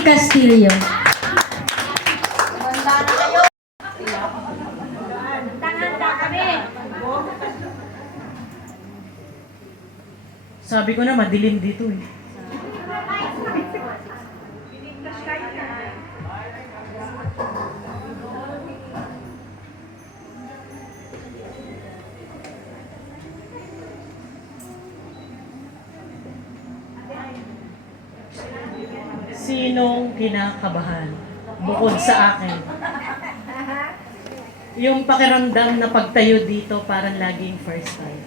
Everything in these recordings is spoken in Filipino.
Castillo. Sabi ko na madilim dito eh. Sinong kinakabahan bukod sa akin? Yung pakiramdam na pagtayo dito parang laging first time.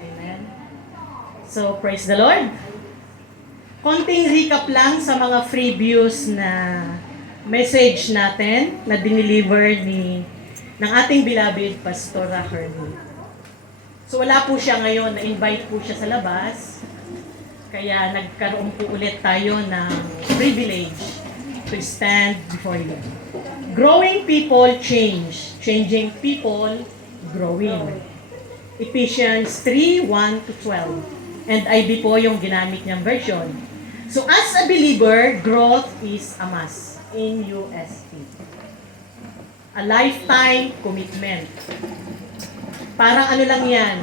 Amen. So, praise the Lord. Konting recap lang sa mga freebies na message natin na dineliver ng ating beloved Pastora Hermie. So, wala po siya ngayon, na-invite po siya sa labas. Kaya nagkaroon po ulit tayo ng privilege to stand before you. Growing people change. Changing people, growing. Ephesians 3:1-12. And IB po yung ginamit niyang version. So as a believer, growth is a must in UST. A lifetime commitment. Parang ano lang yan,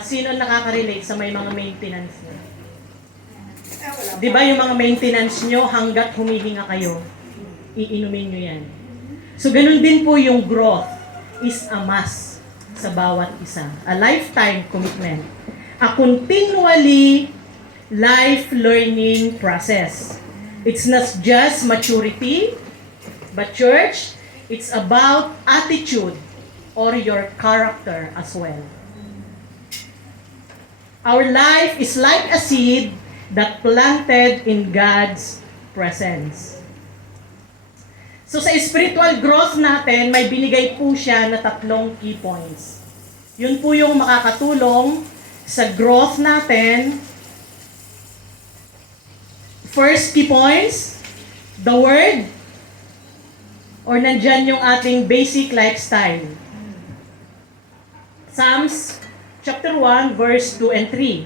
sino nakaka-relate sa may mga maintenance niya? Di ba yung mga maintenance nyo, hanggat humihinga kayo, iinumin nyo yan. So ganun din po yung growth is a must sa bawat isa. A lifetime commitment. A continually life learning process. It's not just maturity, but church, it's about attitude or your character as well. Our life is like a seed that planted in God's presence. So sa spiritual growth natin, may binigay po siya na 3 key points. Yun po yung makakatulong sa growth natin. First key points, the Word, or nandyan yung ating basic lifestyle. Psalms chapter 1, verse 2 and 3.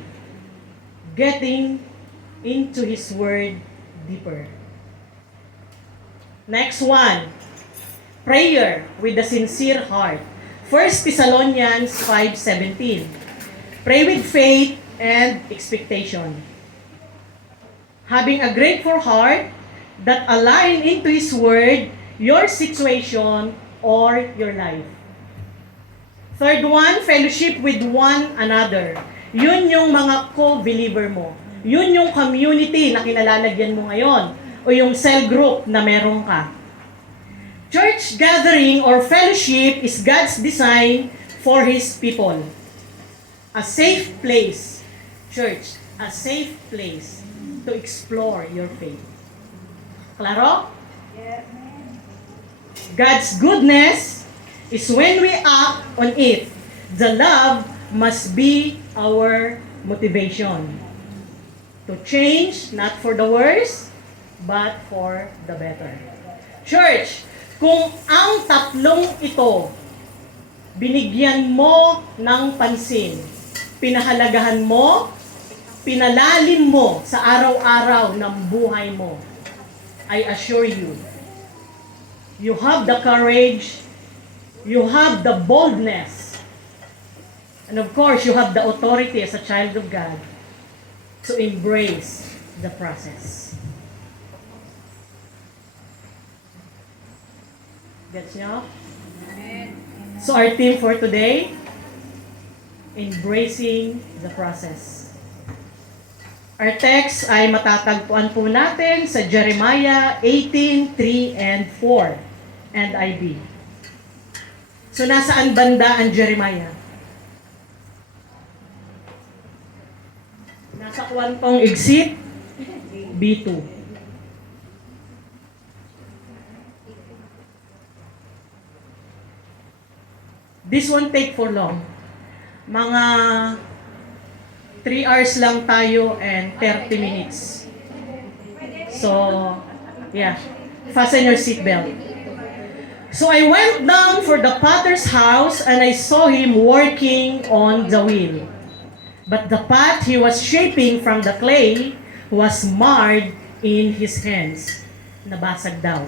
Getting into His Word deeper. Next one, prayer with a sincere heart. 1 Thessalonians 5:17. Pray with faith and expectation. Having a grateful heart that align into His Word, your situation, or your life. Third one, fellowship with one another. Yun yung mga co-believer mo. Yun yung community na kinalalagyan mo ngayon. O yung cell group na meron ka. Church gathering or fellowship is God's design for His people. A safe place. Church, a safe place to explore your faith. Klaro? Yes. God's goodness is when we act on it. The love must be our motivation. To change, not for the worse, but for the better. Church, kung ang 3 ito, binigyan mo ng pansin, pinahalagahan mo, pinalalim mo sa araw-araw ng buhay mo, I assure you, you have the courage, you have the boldness, and of course, you have the authority as a child of God to embrace the process. Gets nyo? So our theme for today, embracing the process. Our text ay matatagpuan po natin sa Jeremiah 18:3 and 4 and IB. So nasaan banda ang Jeremiah? Nasa kwantong exit B2. This won't take for long. Mga 3 hours lang tayo and 30 minutes. So, yeah. Fasten your seatbelt. So I went down for the potter's house and I saw him working on the wheel. But the pot he was shaping from the clay was marred in his hands. Nabasag daw.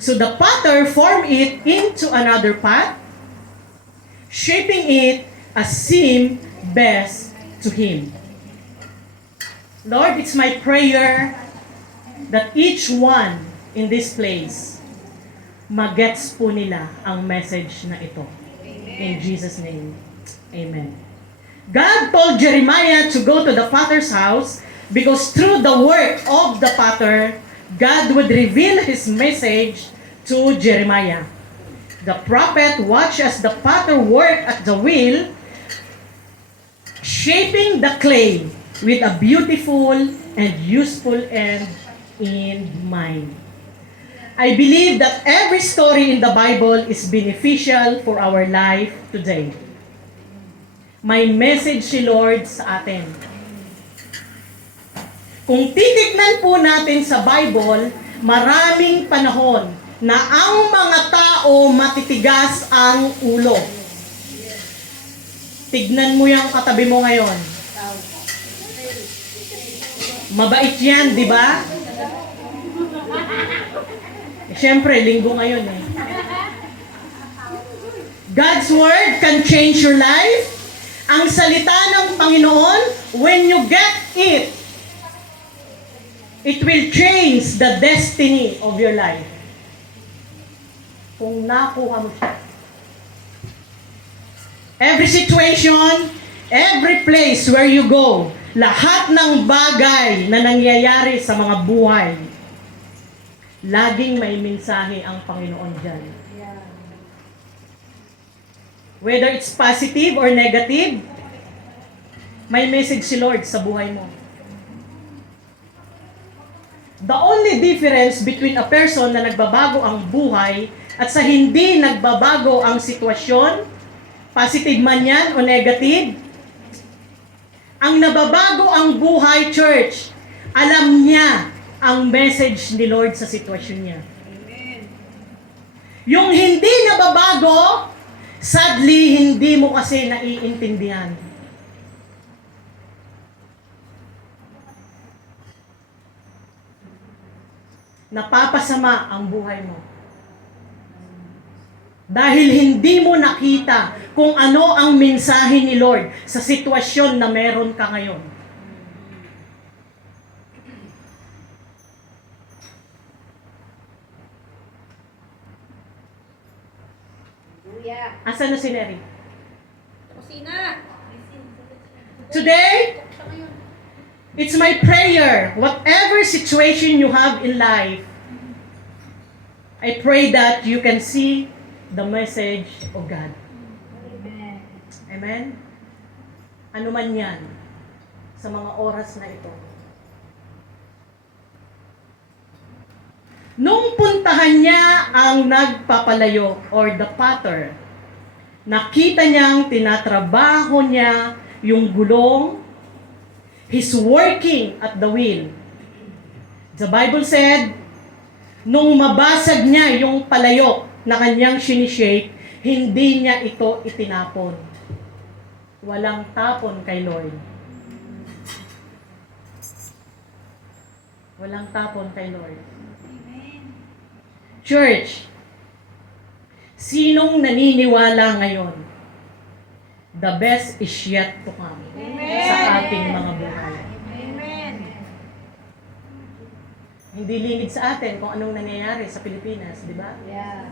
So the potter formed it into another pot, shaping it as seemed best to him. Lord, it's my prayer that each one in this place magets po nila ang message na ito. In Jesus' name, amen. God told Jeremiah to go to the potter's house because through the work of the potter, God would reveal his message to Jeremiah. The prophet watched as the potter worked at the wheel, shaping the clay with a beautiful and useful end in mind. I believe that every story in the Bible is beneficial for our life today. May message si Lord sa atin. Kung titignan po natin sa Bible, maraming panahon na ang mga tao matitigas ang ulo. Tignan mo yung katabi mo ngayon. Mabait yan, di ba? Siyempre, linggo ngayon eh. God's Word can change your life. Ang salita ng Panginoon, when you get it, it will change the destiny of your life. Kung nakuha mo siya. Every situation, every place where you go, lahat ng bagay na nangyayari sa mga buhay, laging may mensahe ang Panginoon dyan. Whether it's positive or negative, may message si Lord sa buhay mo. The only difference between a person na nagbabago ang buhay at sa hindi nagbabago ang sitwasyon, positive man yan o negative, ang nababago ang buhay, church, alam niya ang message ni Lord sa sitwasyon niya. Amen. Yung hindi nababago, sadly, hindi mo kasi naiintindihan. Napapasama ang buhay mo. Dahil hindi mo nakita kung ano ang mensahe ni Lord sa sitwasyon na meron ka ngayon. Asan na si Neri? Kusina. Today, it's my prayer, whatever situation you have in life, I pray that you can see the message of God. Amen. Amen? Ano man yan, sa mga oras na ito. Nung puntahan niya ang nagpapalayo or the potter, nakita niyang tinatrabaho niya yung gulong. He's working at the wheel. The Bible said, nung mabasag niya yung palayok na kanyang sinishape, hindi niya ito itinapon. Walang tapon kay Lord. Walang tapon kay Lord. Church, sinong naniniwala ngayon? The best is yet to come. Amen. Sa ating mga buhay. Amen. Hindi lingid sa atin kung anong nangyayari sa Pilipinas, di ba? Yeah.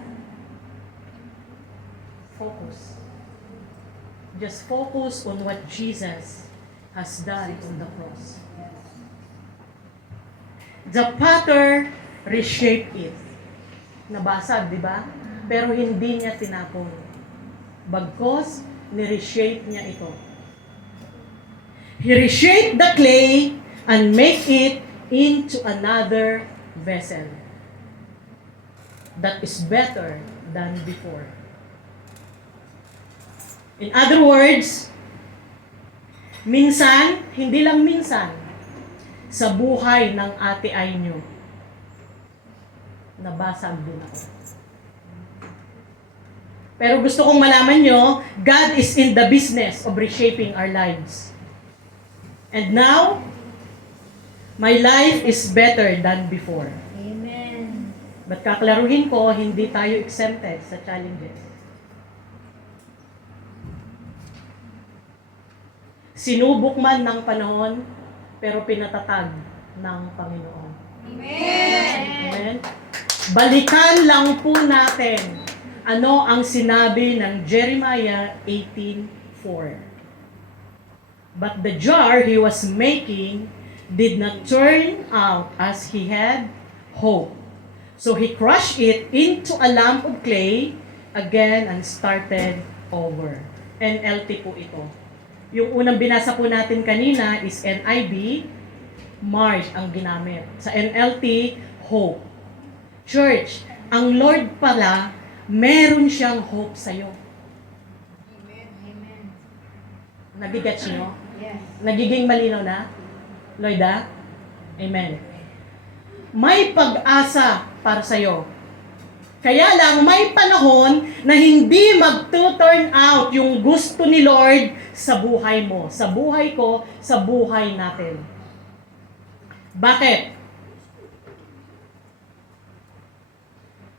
Focus. Just focus on what Jesus has done on the cross. The potter reshaped it. Nabasag, di ba? Pero hindi niya tinapon. Bagkos, ni-reshape niya ito. He reshaped the clay and make it into another vessel that is better than before. In other words, minsan, hindi lang minsan, sa buhay ng ate ay nyo, nabasag din ako. Pero gusto kong malaman nyo, God is in the business of reshaping our lives. And now, My life is better than before. Amen. But kaklaruhin ko, hindi tayo exempted sa challenges. Sinubok man ng panahon, pero pinatatag ng Panginoon. Amen. Amen? Balikan lang po natin ano ang sinabi ng Jeremiah 18:4. But the jar he was making did not turn out as he had hoped. So he crushed it into a lump of clay again and started over. NLT po ito. Yung unang binasa po natin kanina is NIV, March ang ginamit. Sa NLT, hope. Church, ang Lord pala, meron siyang hope sa'yo. Amen. Amen. Nabigets niyo? Yes. Nagiging malinaw na? Lloyda? Amen. May pag-asa para sa'yo. Kaya lang, may panahon na hindi mag-turn out yung gusto ni Lord sa buhay mo, sa buhay ko, sa buhay natin. Bakit?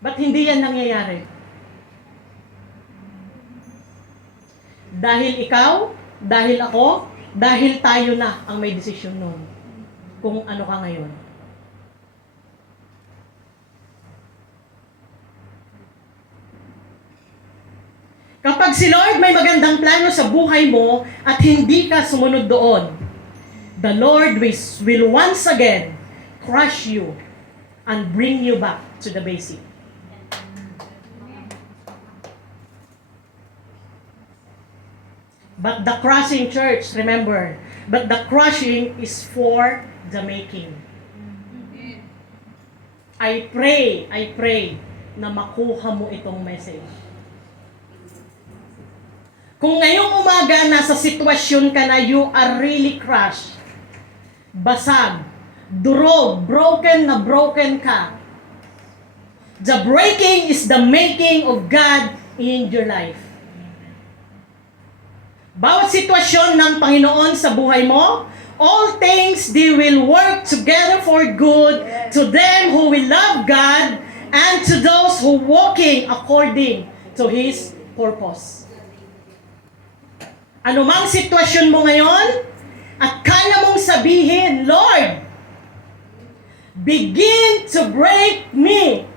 Ba't hindi yan nangyayari? Dahil ikaw, dahil ako, dahil tayo na ang may desisyon nun. Kung ano ka ngayon. Kapag si Lord may magandang plano sa buhay mo at hindi ka sumunod doon, the Lord will once again crush you and bring you back to the basic. But the crushing, church, remember, but the crushing is for the making. I pray na makuha mo itong message. Kung ngayong umaga nasa sitwasyon ka na you are really crushed, basag, durog, broken ka, the breaking is the making of God in your life. Bawat sitwasyon ng Panginoon sa buhay mo, all things they will work together for good to them who will love God and to those who walking according to His purpose. Anumang sitwasyon mo ngayon, at kaya mong sabihin, Lord, begin to break me.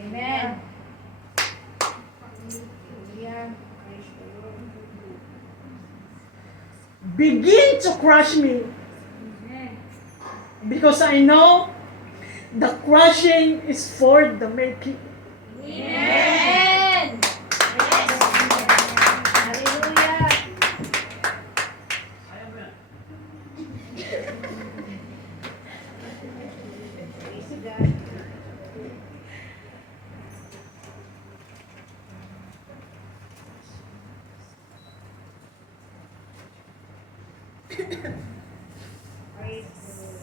Amen. Begin to crush me. Because I know the crushing is for the making. Amen. Yes. Hallelujah. Praise God. Praise the Lord.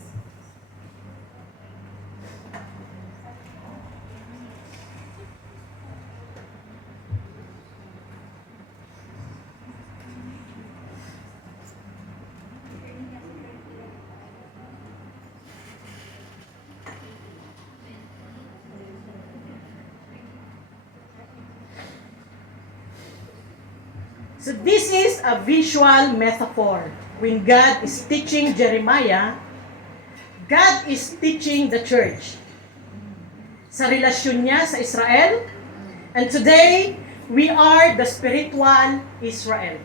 So this is a visual metaphor. When God is teaching Jeremiah, God is teaching the church sa relasyon niya sa Israel. And today, we are the spiritual Israel.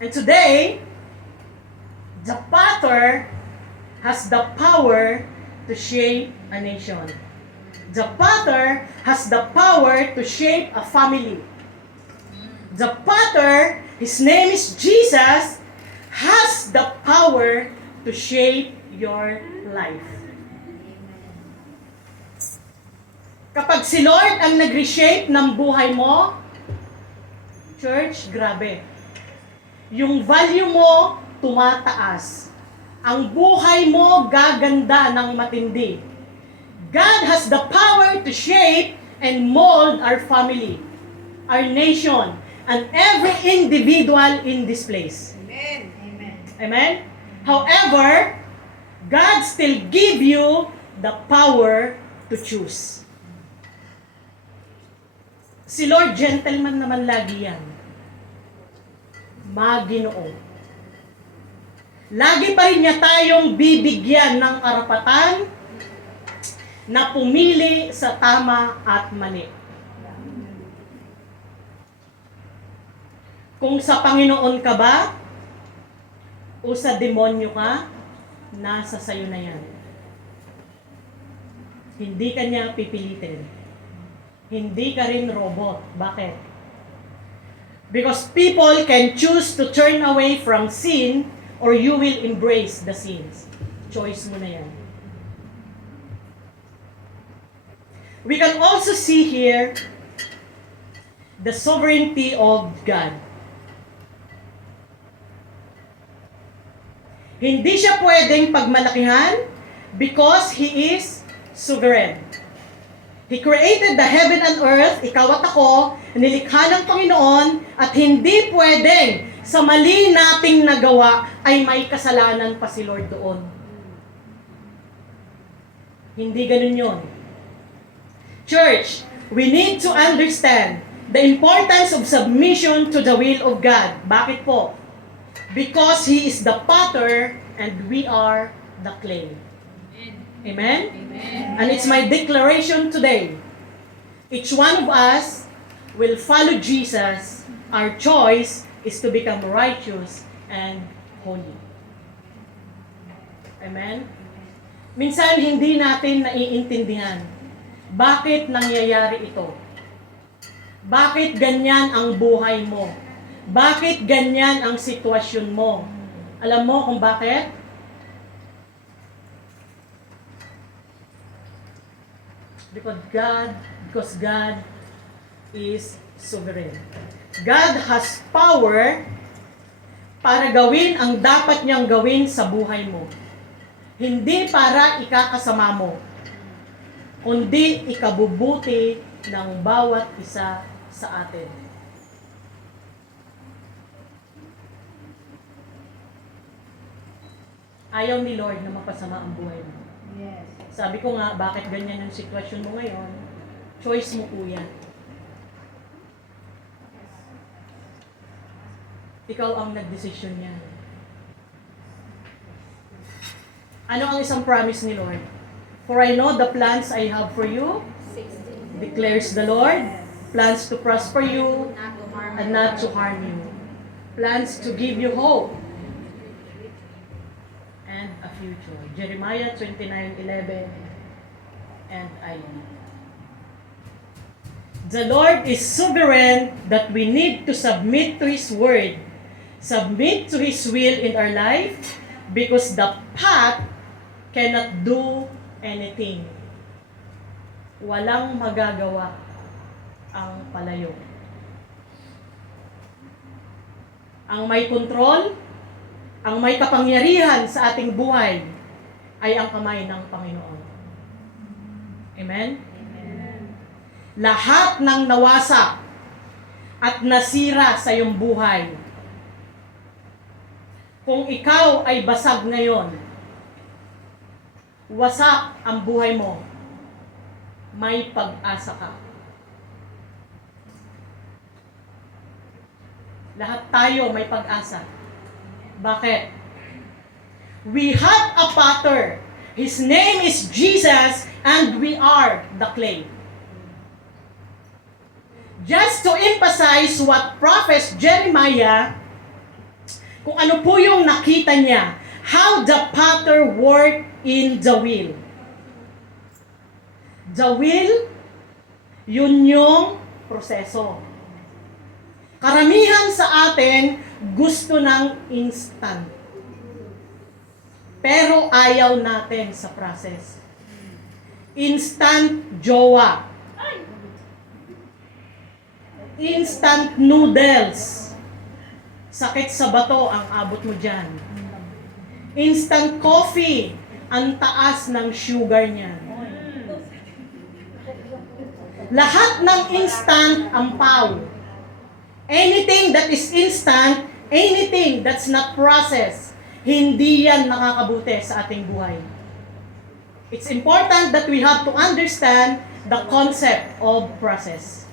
And today, the potter has the power to shape a nation. The potter has the power to shape a family. The potter, his name is Jesus, has the power to shape your life. Kapag si Lord ang nag-reshape ng buhay mo, church, grabe. Yung value mo, tumataas. Ang buhay mo, gaganda ng matindi. God has the power to shape and mold our family, our nation, and every individual in this place. Amen. Amen. Amen? However, God still give you the power to choose. Si Lord, gentleman naman lagi yan. Maginoo. Lagi pa rin niya tayong bibigyan ng karapatan na pumili sa tama at mali. Kung sa Panginoon ka ba, o sa demonyo ka, nasa sayo na yan. Hindi ka niya pipilitin. Hindi ka rin robot. Bakit? Because people can choose to turn away from sin or you will embrace the sins. Choice mo na yan. We can also see here the sovereignty of God. Hindi siya pwedeng pagmalakihan because He is sovereign. He created the heaven and earth, ikaw at ako, nilikha ng Panginoon, at hindi pwedeng sa mali nating nagawa ay may kasalanan pa si Lord doon. Hindi ganun yun. Church, we need to understand the importance of submission to the will of God. Bakit po? Because He is the potter and we are the clay. Amen? Amen? And it's my declaration today. Each one of us will follow Jesus. Our choice is to become righteous and holy. Amen? Minsan hindi natin naiintindihan bakit nangyayari ito. Bakit ganyan ang buhay mo? Bakit ganyan ang sitwasyon mo? Alam mo kung bakit? Because God is sovereign. God has power para gawin ang dapat niyang gawin sa buhay mo. Hindi para ikakasama mo, kundi ikabubuti ng bawat isa sa atin. Ayaw ni Lord na mapasama ang buhay mo. Yes. Sabi ko nga, bakit ganyan ang sitwasyon mo ngayon? Choice mo po yan. Ikaw ang nagdesisyon niyan. Ano ang isang promise ni Lord? For I know the plans I have for you, declares the Lord. Plans to prosper you and not to harm you. Plans to give you hope and a future. Jeremiah 29:11 and I. The Lord is sovereign that we need to submit to His word, submit to His will in our life, because the path cannot do anything. Walang magagawa ang palayo. Ang may kontrol, ang may kapangyarihan sa ating buhay ay ang kamay ng Panginoon. Amen? Amen. Lahat ng nawasak at nasira sa iyong buhay, kung ikaw ay basag ngayon, wasak ang buhay mo, may pag-asa ka. Lahat tayo may pag-asa. Bakit? We have a potter. His name is Jesus and we are the clay. Just to emphasize what Prophet Jeremiah, kung ano po yung nakita niya, how the potter worked in the wheel. The wheel, yun yung proseso. Karamihan sa atin gusto ng instant. Pero ayaw natin sa process. Instant jowa. Instant noodles. Sakit sa bato ang abot mo dyan. Instant coffee. Ang taas ng sugar niyan. Lahat ng instant ang pau. Anything that is instant, anything that's not processed, hindi yan nakakabuti sa ating buhay. It's important that we have to understand the concept of process.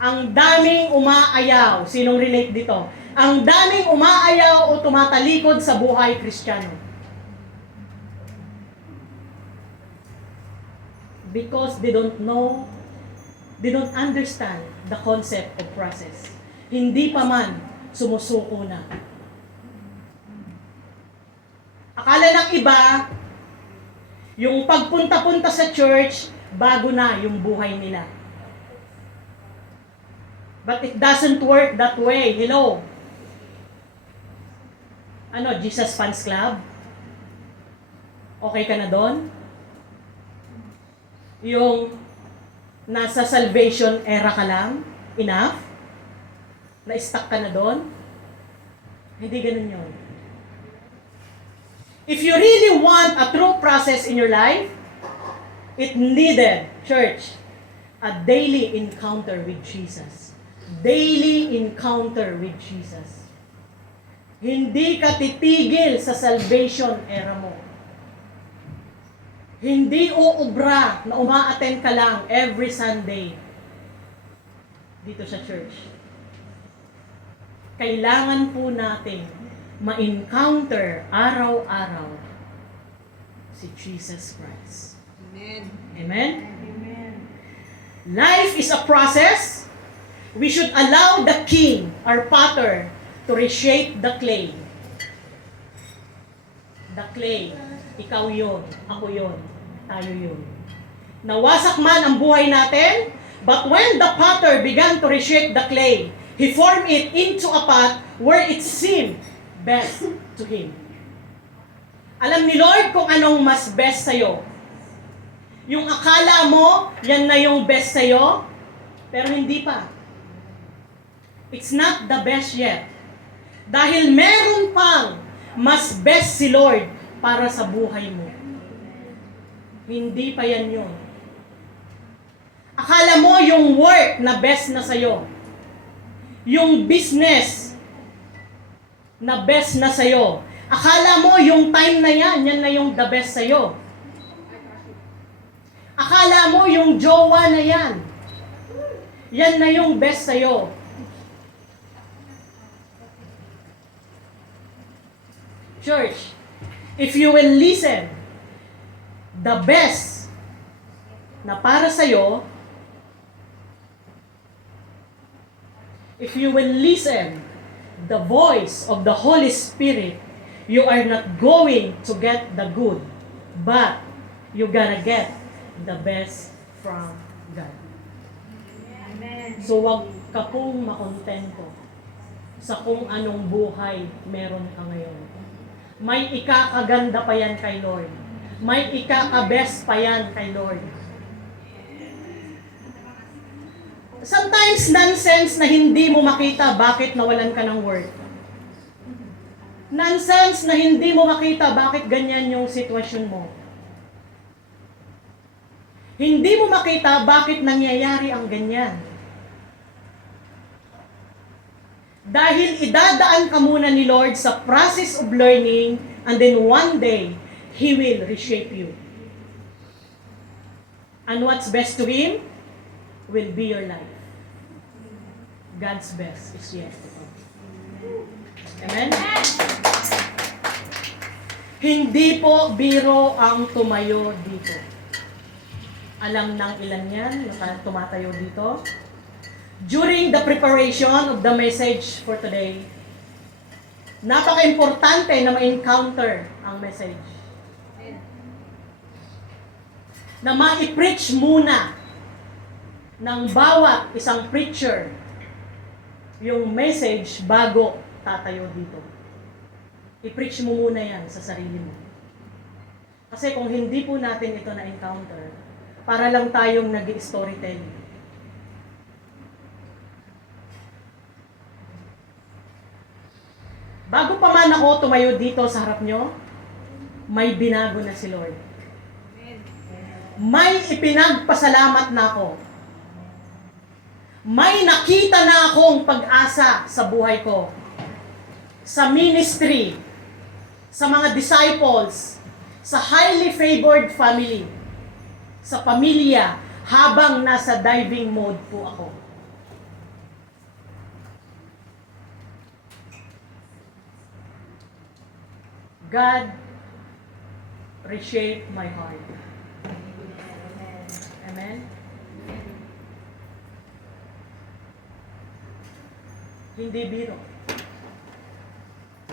Ang daming umaayaw. Sinong relate dito? Ang daming umaayaw o tumatalikod sa buhay Kristiyano. Because they don't know, they don't understand the concept of process. Hindi pa man sumusuko na. Akala ng iba, yung pagpunta-punta sa church, bago na yung buhay nila. But it doesn't work that way. Hello? Ano, Jesus Fans Club? Okay ka na doon? Yung nasa salvation era ka lang? Enough? Na-stuck ka na doon? Hindi ganun yun. If you really want a true process in your life, it needed, church, a daily encounter with Jesus. Daily encounter with Jesus. Hindi ka titigil sa salvation era mo. Hindi uubra na uma-attend ka lang every Sunday dito sa church. Kailangan po natin ma-encounter araw-araw si Jesus Christ. Amen. Amen? Amen. Life is a process. We should allow the King, our Potter, to reshape the clay. The clay. Ikaw yun. Ako yun. Tayo yun. Nawasak man ang buhay natin, but when the Potter began to reshape the clay, He formed it into a pot where it seemed best to Him. Alam ni Lord kung anong mas best sa'yo. Yung akala mo, yan na yung best sa'yo, pero hindi pa. It's not the best yet. Dahil meron pang mas best si Lord para sa buhay mo. Hindi pa yan yun. Akala mo yung work na best na sa'yo. Yung business na best na sa'yo. Akala mo yung time na yan na yung the best sa'yo. Akala mo yung jowa na yan na yung best sa'yo. Church, if you will listen, the best na para sa'yo, if you will listen the voice of the Holy Spirit, you are not going to get the good, but you gotta get the best from God. Amen. So wag ka pong makontento sa kung anong buhay meron ka ngayon. May ikakaganda pa yan kay Lord. May ikaka-best pa yan kay Lord. Sometimes nonsense na hindi mo makita bakit nawalan ka ng work. Nonsense na hindi mo makita bakit ganyan yung sitwasyon mo. Hindi mo makita bakit nangyayari ang ganyan. Dahil idadaan ka muna ni Lord sa process of learning, and then one day, He will reshape you. And what's best to Him will be your life. God's best is yet to come. Amen? Hindi po biro ang tumayo dito. Alam ng ilan yan, tumatayo dito. During the preparation of the message for today, napaka-importante na ma-encounter ang message. Na ma-preach muna ng bawat isang preacher yung message bago tatayo dito. I-preach mo muna yan sa sarili mo. Kasi kung hindi po natin ito na-encounter, para lang tayong nag-storytelling. Bago pa man ako tumayo dito sa harap nyo, may binago na si Lord. May ipinagpasalamat na ako. May nakita na akong pag-asa sa buhay ko. Sa ministry, sa mga disciples, sa highly favored family, sa pamilya, habang nasa diving mode po ako. God reshape my heart. Amen? Hindi biro.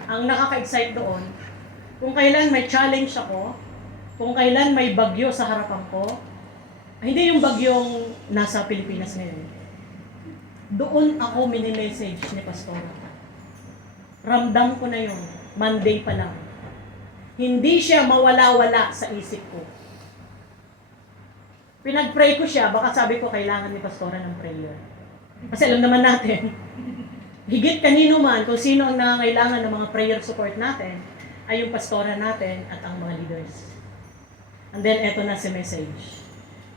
Ang nakaka-excite doon, kung kailan may challenge ako, kung kailan may bagyo sa harapan ko, hindi yung bagyong nasa Pilipinas ngayon. Doon ako mini-message ni Pastor. Ramdam ko na yun, Monday pa lang. Hindi siya mawala-wala sa isip ko. Pinag-pray ko siya, baka sabi ko kailangan ni Pastora ng prayer. Kasi alam naman natin, higit kanino man, kung sino ang nangangailangan ng mga prayer support natin, ay yung pastora natin at ang mga leaders. And then, eto na si message.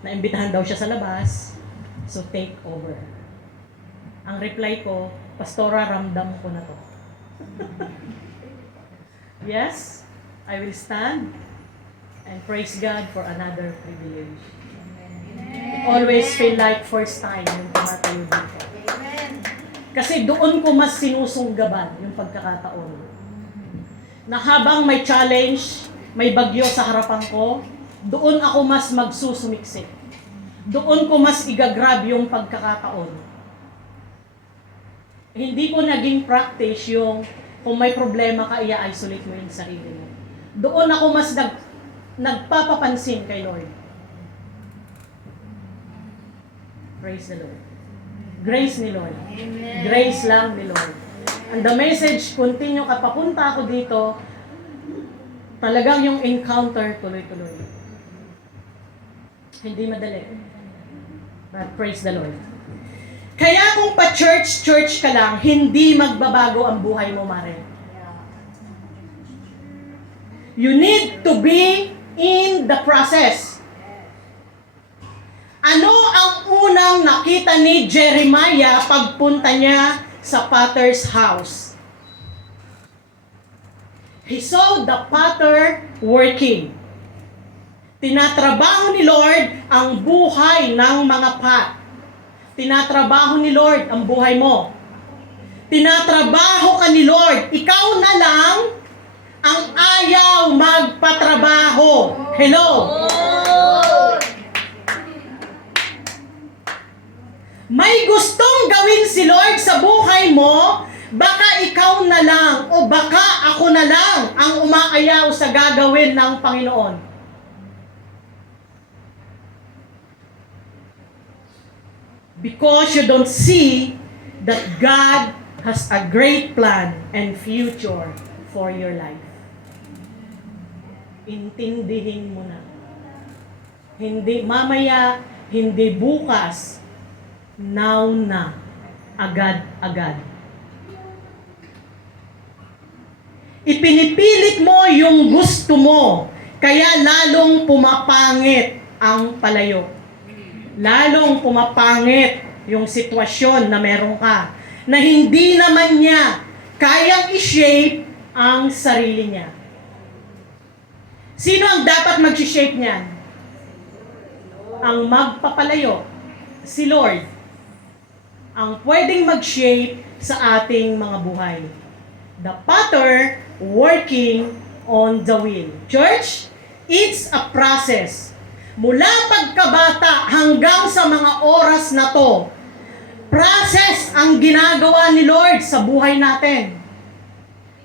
Naimbitahan daw siya sa labas, so take over. Ang reply ko, Pastora, ramdam ko na to. Yes, I will stand and praise God for another privilege. It always feel like first time yung tumatayo dito. Kasi doon ko mas sinusunggaban yung pagkakataon. Na habang may challenge, may bagyo sa harapan ko, doon ako mas magsusumiksik. Doon ko mas igagrab yung pagkakataon. Hindi ko naging practice yung kung may problema ka, i-isolate mo yung sarili mo. Doon ako mas nagpapapansin kay Lord. Praise the Lord. Grace ni Lord. Amen. Grace lang ni Lord. And the message, continue ka, papunta ako dito, talagang yung encounter tuloy-tuloy. Hindi madali. But praise the Lord. Kaya kung pa-church ka lang, hindi magbabago ang buhay mo, Mare. You need to be in the process. Ano ang unang nakita ni Jeremiah pagpunta niya sa potter's house? He saw the potter working. Tinatrabaho ni Lord ang buhay ng mga pot. Tinatrabaho ni Lord ang buhay mo. Tinatrabaho ka ni Lord. Ikaw na lang ang ayaw magpatrabaho. Hello? May gustong gawin si Lord sa buhay mo, baka ikaw na lang o baka ako na lang ang umaayaw sa gagawin ng Panginoon. Because you don't see that God has a great plan and future for your life. Intindihin mo na. Hindi mamaya, hindi bukas, now na, agad-agad. Ipinipilit mo yung gusto mo, kaya lalong pumapangit ang palayo. Lalong pumapangit yung sitwasyon na meron ka, na hindi naman niya kayang i-shape ang sarili niya. Sino ang dapat mag-shape niyan? Ang magpapalayo, si Lord. Ang pwedeng mag-shape sa ating mga buhay. The potter working on the wheel. Church, it's a process. Mula pagkabata hanggang sa mga oras na to, process ang ginagawa ni Lord sa buhay natin.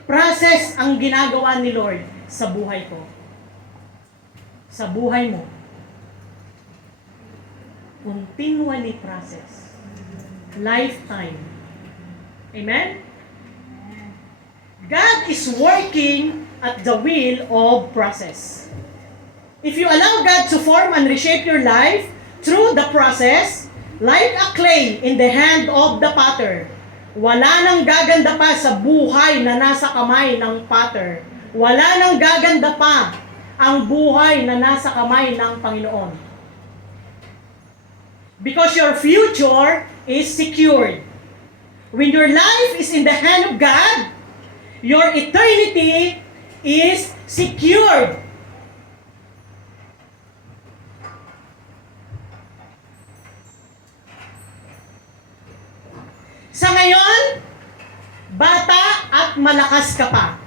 Process ang ginagawa ni Lord sa buhay ko. Sa buhay mo. Continually process. Lifetime. Amen? God is working at the wheel of process. If you allow God to form and reshape your life through the process, like a clay in the hand of the potter, wala nang gaganda pa sa buhay na nasa kamay ng potter. Wala nang gaganda pa ang buhay na nasa kamay ng Panginoon. Because your future is secured. When your life is in the hand of God, your eternity is secured. Sa ngayon, bata at malakas ka pa.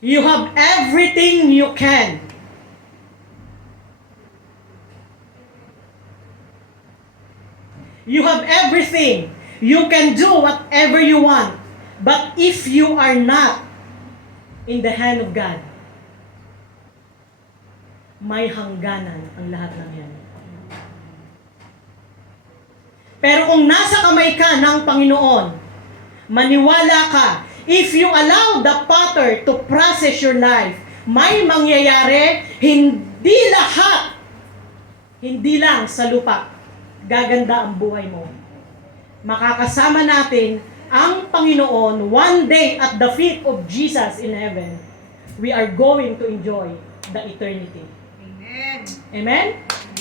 You have everything you can. You have everything. You can do whatever you want. But if you are not in the hand of God, may hangganan ang lahat ng yan. Pero kung nasa kamay ka ng Panginoon, maniwala ka, if you allow the potter to process your life, may mangyayari, hindi lang sa lupa, gaganda ang buhay mo. Makakasama natin ang Panginoon one day at the feet of Jesus in heaven. We are going to enjoy the eternity. Amen. Amen?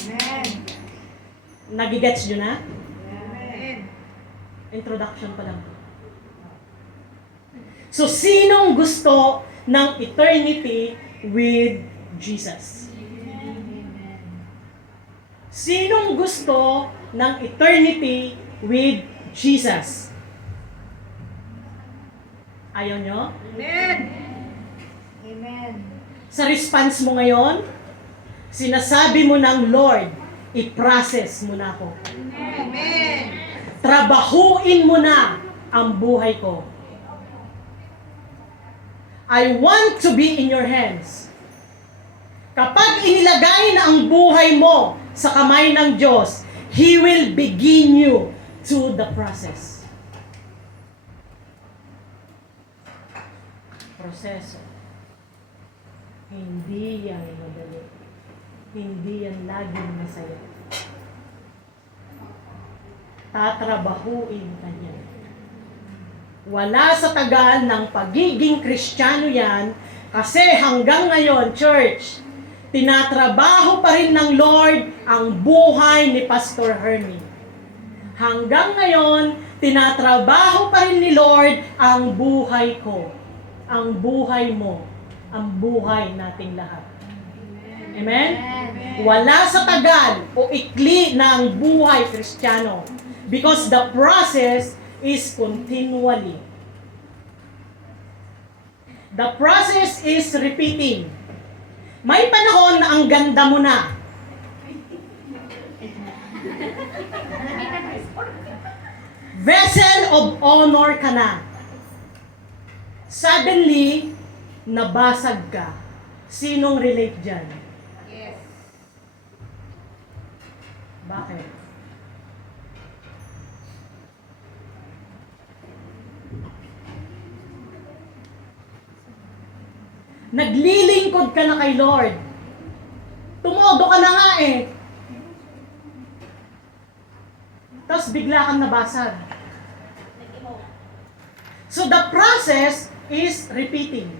Amen. Nagigets nyo na? Amen. Introduction pa lang. So, sinong gusto ng eternity with Jesus? Sinong gusto ng eternity with Jesus? Ayaw nyo? Amen. Amen. Sa response mo ngayon, sinasabi mo ng Lord, i-process mo na ako. Amen. Trabahuin mo na ang buhay ko. I want to be in your hands. Kapag inilagay na ang buhay mo sa kamay ng Diyos, He will begin you to the process. Proseso. Hindi yan madali. Hindi yan laging masaya. Tatrabahuin ka niya. Wala sa tagal ng pagiging Kristiyano yan, kasi hanggang ngayon, church, tinatrabaho pa rin ng Lord ang buhay ni Pastor Hermie. Hanggang ngayon, tinatrabaho pa rin ni Lord ang buhay ko, ang buhay mo, ang buhay nating lahat. Amen? Wala sa tagal o ikli ng buhay Kristiyano, because the process is continually. The process is repeating. May panahon na ang ganda mo na. Vessel of honor ka na. Suddenly, nabasag ka. Sinong relate dyan? Yes. Bakit? Naglilingkod ka na kay Lord. Tumodo ka na nga eh. Tapos bigla kang nabasag. So the process is repeating.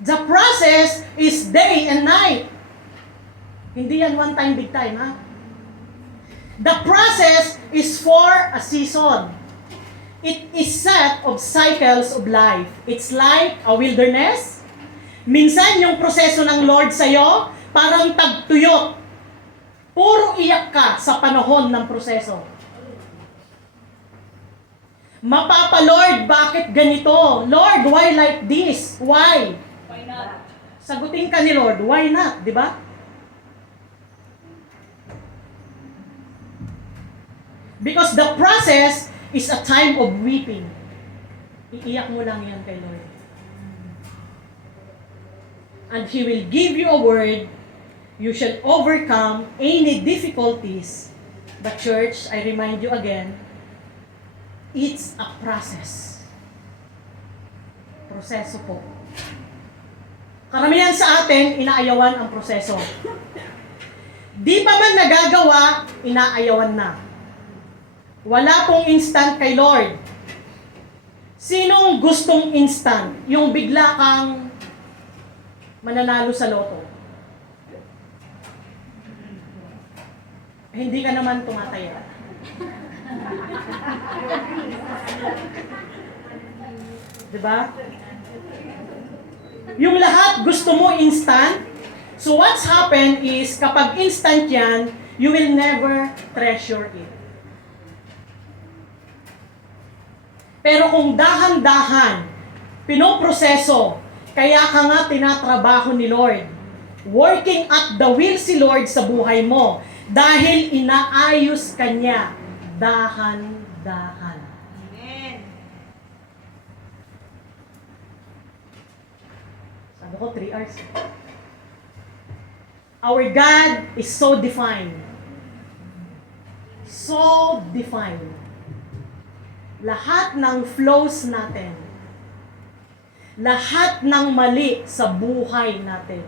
The process is day and night. Hindi yan one time, big time, ha? The process is for a season. It is set of cycles of life. It's like a wilderness. Minsan yung proseso ng Lord sa'yo, parang tagtuyot. Puro iyak ka sa panahon ng proseso. Mapapa, Lord, bakit ganito? Lord, why like this? Why? Why not? Sagutin ka ni Lord, why not? Di ba? Because the process is a time of weeping. Iiyak mo lang yan kay Lord. And He will give you a word. You shall overcome any difficulties. But church, I remind you again, it's a process. Proseso po. Karamihan sa atin, inaayawan ang proseso. Di pa man nagagawa, inaayawan na. Wala pong instant kay Lord. Sinong gustong instant? Yung bigla kang mananalo sa loto. hindi ka naman tumataya. Diba? Yung lahat gusto mo instant. So what's happened is, kapag instant yan, you will never treasure it. Pero kung dahan-dahan, pinoproseso, kaya ka nga tinatrabaho ni Lord. Working at the will si Lord sa buhay mo. Dahil inaayos ka niya dahan-dahan. Amen. Sabi ko, 3 hours. Our God is so defined. So defined. Lahat ng flows natin, lahat ng mali sa buhay natin,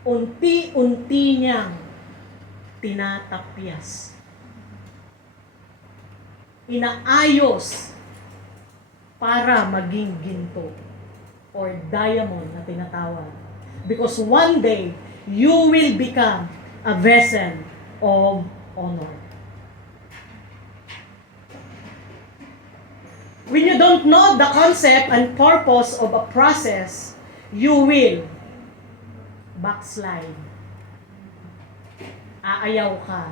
unti-unti niyang tinatapyas. Inaayos para maging ginto or diamond na tinatawag. Because one day, you will become a vessel of honor. When you don't know the concept and purpose of a process, you will backslide. Aayaw ka.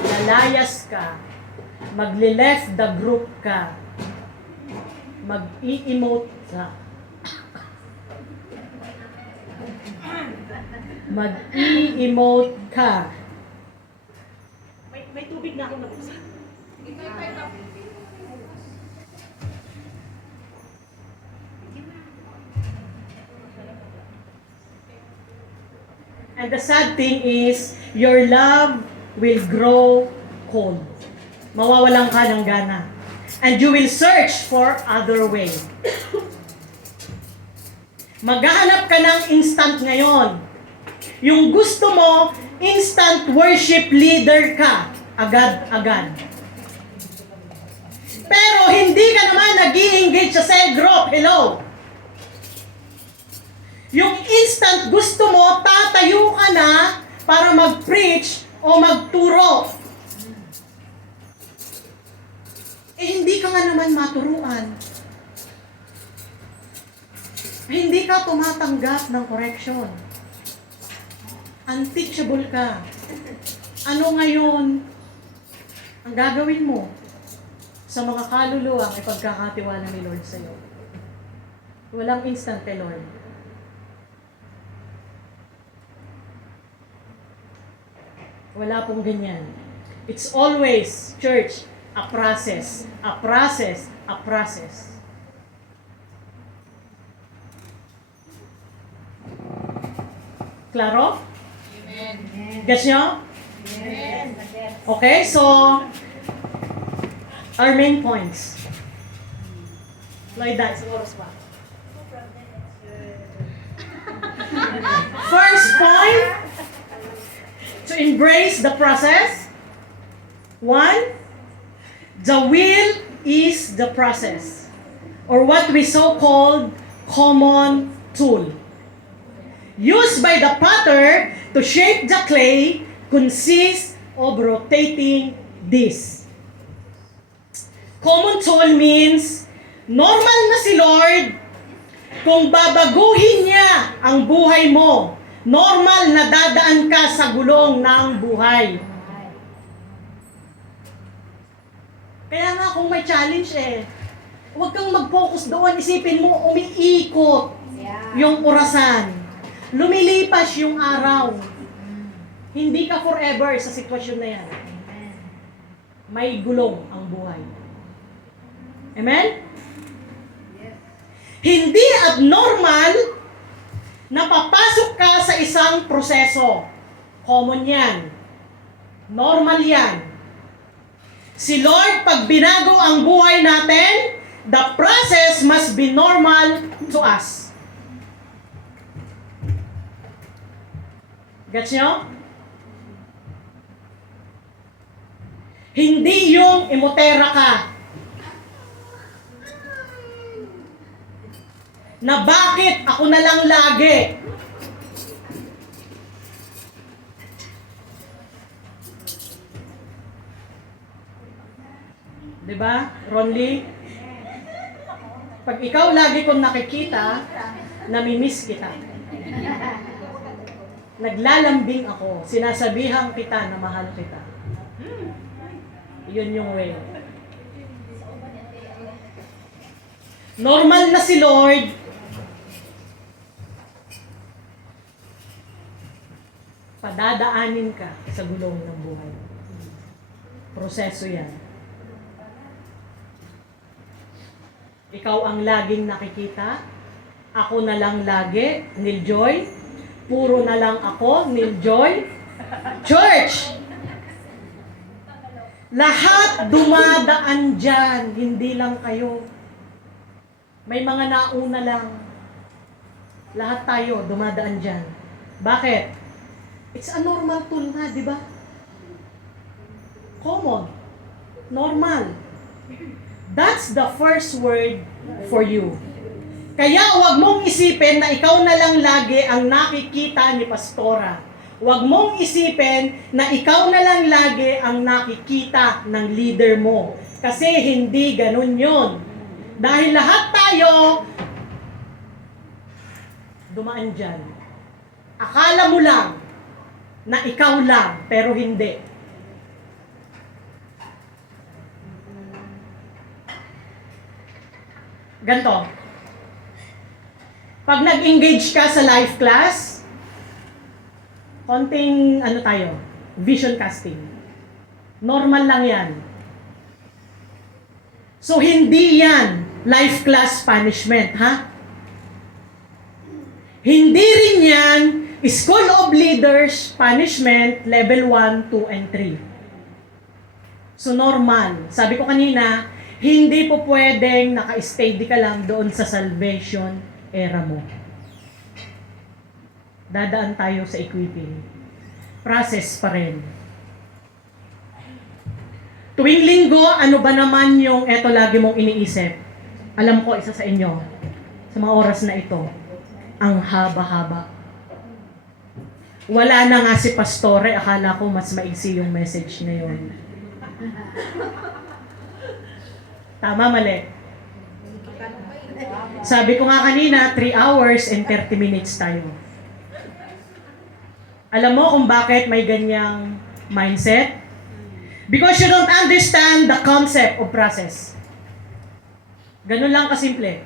Lalayas ka. Magle-left the group ka. Mag-i-emote ka. Mag-i-emote ka. May tubig na ako nabuksan. And the sad thing is, your love will grow cold. Mawawalan ka ng gana. And you will search for other way. Maghahanap ka ng instant ngayon. Yung gusto mo, instant worship leader ka. Agad-agad. Pero hindi ka naman nag-i-engage sa cell group. Hello? Yung instant gusto mo, tatayo ka na para mag-preach o magturo. Hindi ka nga naman maturuan. Hindi ka tumatanggap ng correction. Unteachable ka. Ano ngayon ang gagawin mo sa mga kaluluwa ay pagkakatiwala ni Lord sa'yo? Walang instant kay Lord. Wala pong ganyan. It's always, church, a process. A process. A process. Klaro? Amen. Gets nyo? Amen. Okay, so, our main points. Like that, siguro pa. First point, to embrace the process. 1, the will is the process, or what we so-called common tool, used by the potter to shape the clay, consists of rotating disc. Common tool means, normal na si Lord, kung babaguhin niya ang buhay mo, normal na dadaan ka sa gulong ng buhay. Kaya nga kung may challenge huwag kang mag-focus doon, isipin mo umiikot yung orasan. Lumilipas yung araw. Hindi ka forever sa sitwasyon na yan. May gulong ang buhay. Amen? Hindi abnormal na papasok ka sa isang proseso. Common yan. Normal yan. Si Lord, pag binago ang buhay natin, the process must be normal to us. Gets nyo? Hindi yung imotera ka. Na bakit ako na lang lagi? Diba, Ronly? Pag ikaw lagi kong nakikita, namimiss kita. Naglalambing ako, sinasabihan kita na mahal kita. Yun yung way. Normal na si Lord, padadaanin ka sa gulong ng buhay. Proseso yan. Ikaw ang laging nakikita, ako na lang lagi, Niljoy. Puro na lang ako, Niljoy. Church! Lahat dumadaan dyan, hindi lang kayo. May mga nauna lang. Lahat tayo dumadaan dyan. Bakit? It's a normal tool na, di ba? Common. Normal. That's the first word for you. Kaya huwag mong isipin na ikaw na lang lagi ang nakikita ni Pastora. Huwag mong isipin na ikaw na lang lagi ang nakikita ng leader mo. Kasi hindi ganun yun. Dahil lahat tayo dumaan dyan. Akala mo lang na ikaw lang, pero hindi. Ganto. Pag nag-engage ka sa live class, konting vision casting. Normal lang yan. So, hindi yan live class punishment, ha? Hindi rin yan School of Leaders punishment level 1, 2, and 3. So, normal. Sabi ko kanina, hindi po pwedeng naka-steady ka lang doon sa salvation era mo. Dadaan tayo sa equipping. Process pa rin. Tuwing linggo, ano ba naman yung eto lagi mong iniisip? Alam ko, isa sa inyo, sa mga oras na ito, ang haba-haba. Wala na nga si Pastore, akala ko mas maigsi yung message na yun. Tama, mali. Sabi ko nga kanina, 3 hours and 30 minutes tayo. Alam mo kung bakit may ganyang mindset? Because you don't understand the concept of process. Ganun lang kasimple.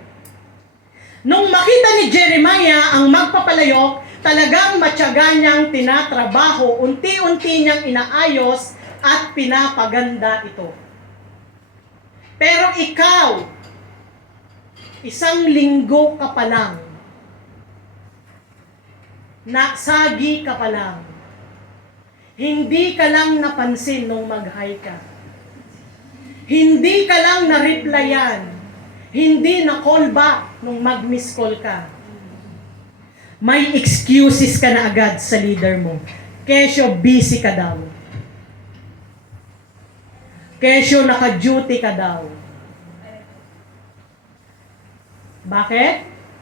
Nung makita ni Jeremiah ang magpapalayok, talagang matyaga niyang tinatrabaho, unti-unti niyang inaayos at pinapaganda ito. Pero ikaw, 1 linggo ka pa lang, nasagi ka pa lang, hindi ka lang napansin nung mag-hi ka. Hindi ka lang na-replyan. Hindi na-call back nung mag-miss call ka. May excuses ka na agad sa leader mo. Kesyo, busy ka daw. Kesyo, naka-duty ka daw. Bakit?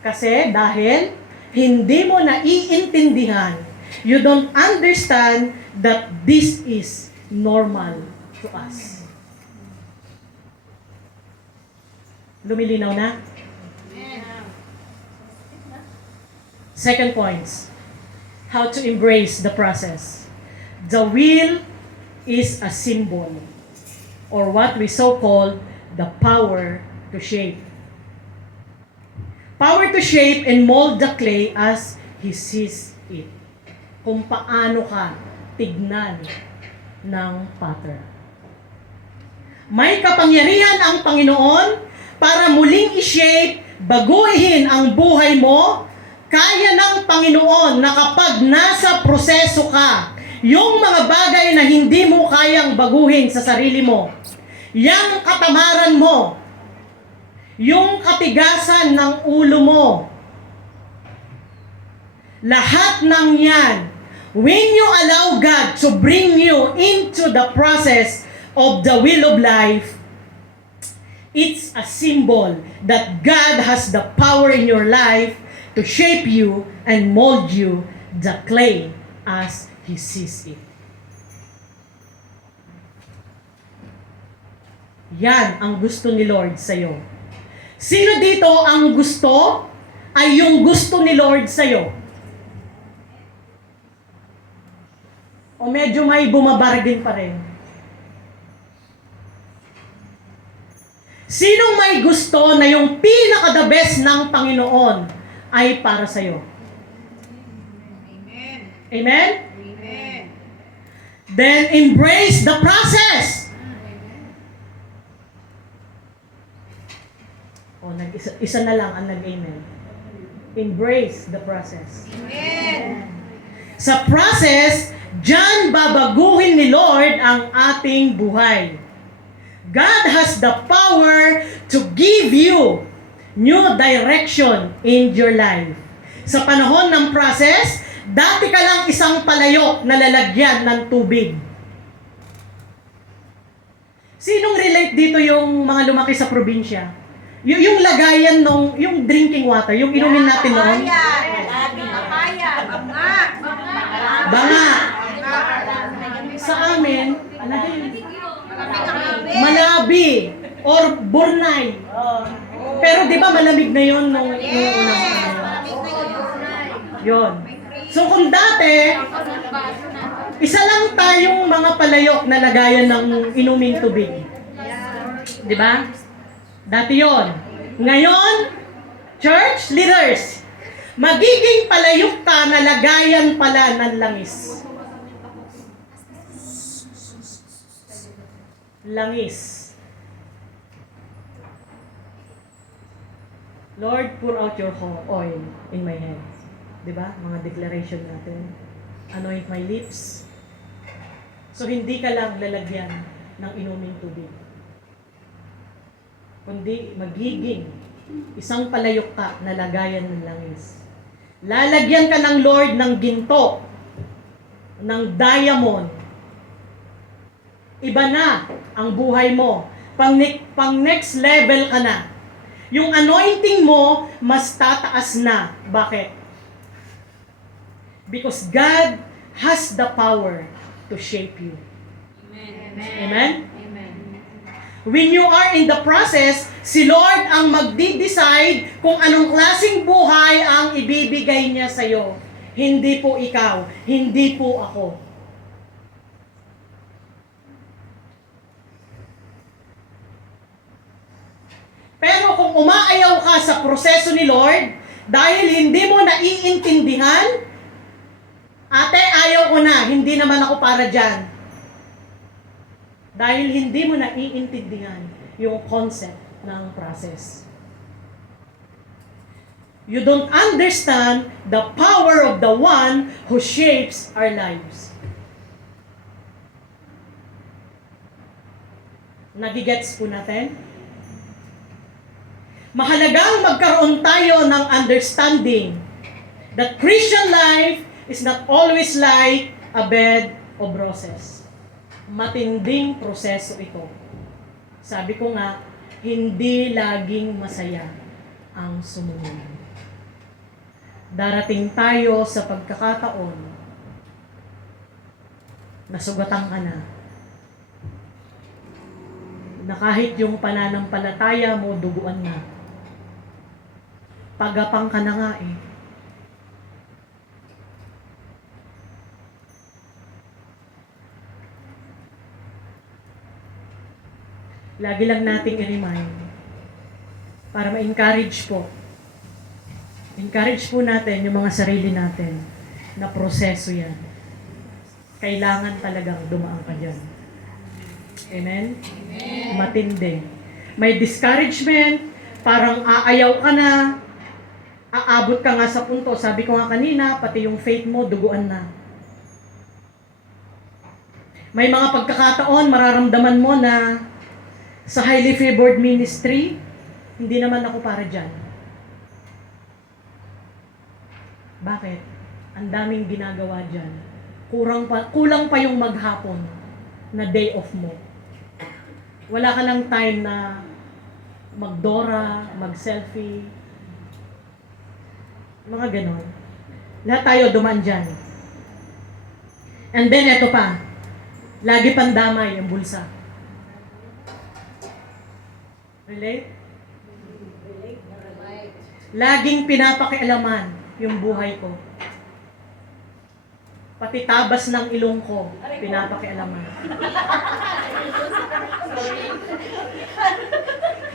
Kasi dahil hindi mo naiintindihan, you don't understand that this is normal to us. Lumilinaw na? Second points, how to embrace the process. The wheel is a symbol, or what we so call the power to shape. Power to shape and mold the clay as He sees it. Kung paano ka tignan ng pattern. May kapangyarihan ang Panginoon para muling i-shape, baguhin ang buhay mo. Kaya ng Panginoon na kapag nasa proseso ka, yung mga bagay na hindi mo kayang baguhin sa sarili mo, yung katamaran mo, yung katigasan ng ulo mo, lahat ng yan, when you allow God to bring you into the process of the will of life, it's a symbol that God has the power in your life to shape you and mold you the clay as He sees it. Yan ang gusto ni Lord sa'yo. Sino dito ang gusto ay yung gusto ni Lord sa'yo? O medyo may bumabargain pa rin? Sinong may gusto na yung pinaka-the best ng Panginoon ay para sa'yo? Amen. Amen? Amen. Then embrace the process. O, isa na lang ang nag-amen. Embrace the process. Amen. Sa process, diyan babaguhin ni Lord ang ating buhay. God has the power to give you new direction in your life. Sa panahon ng process, dati ka lang isang palayok na lalagyan ng tubig. Sinong relate dito yung mga lumaki sa probinsya? Yung lagayan nung, yung drinking water, yung inumin natin noon? Banga. Sa amin, Malabi or Burnay. Pero di ba malamig na yon nung unang yon. So kung dati, isa lang tayong mga palayok na lagayan ng inuming tubig. Di ba? Dati yon. Ngayon, church leaders, magiging palayok ka na lagayan pala ng langis. Langis. Lord, pour out your oil in my hands. Diba? Mga declaration natin. Anoint my lips. So, hindi ka lang lalagyan ng inuming tubig. Kundi magiging isang palayok ka na lagayan ng langis. Lalagyan ka ng Lord ng ginto, ng diamond. Iba na ang buhay mo. Pang next level ka na. Yung anointing mo, mas tataas na. Bakit? Because God has the power to shape you. Amen? Amen? When you are in the process, si Lord ang magdi-decide kung anong klaseng buhay ang ibibigay niya sa'yo. Hindi po ikaw, hindi po ako. Pero kung umaayaw ka sa proseso ni Lord, dahil hindi mo naiintindihan, ate, ayaw ko na, hindi naman ako para dyan. Dahil hindi mo naiintindihan yung concept ng process. You don't understand the power of the one who shapes our lives. Nagigets po natin? Mahalagang magkaroon tayo ng understanding that Christian life is not always like a bed of roses. Matinding proseso ito. Sabi ko nga, hindi laging masaya ang sumunod. Darating tayo sa pagkakataon na sugatan ka na kahit yung pananampalataya mo duguan na. Pagapang ka na nga eh. Lagi lang nating i-remind para ma-encourage po. Encourage po natin yung mga sarili natin na proseso yan. Kailangan talagang dumaan ka dyan. Amen? Amen? Matindi. May discouragement, parang aayaw ka na, aabot ka nga sa punto. Sabi ko nga kanina, pati yung faith mo, duguan na. May mga pagkakataon, mararamdaman mo na sa highly favored ministry, hindi naman ako para dyan. Bakit? Ang daming ginagawa dyan. Kulang pa yung maghapon na day off mo. Wala ka ng time na magdora, mag-selfie, mga ganon. Lahat tayo dumaan dyan. And then, eto pa. Lagi pang damay ang bulsa. Relate? Right. Laging pinapakialaman yung buhay ko. Pati tabas ng ilong ko, pinapakialaman.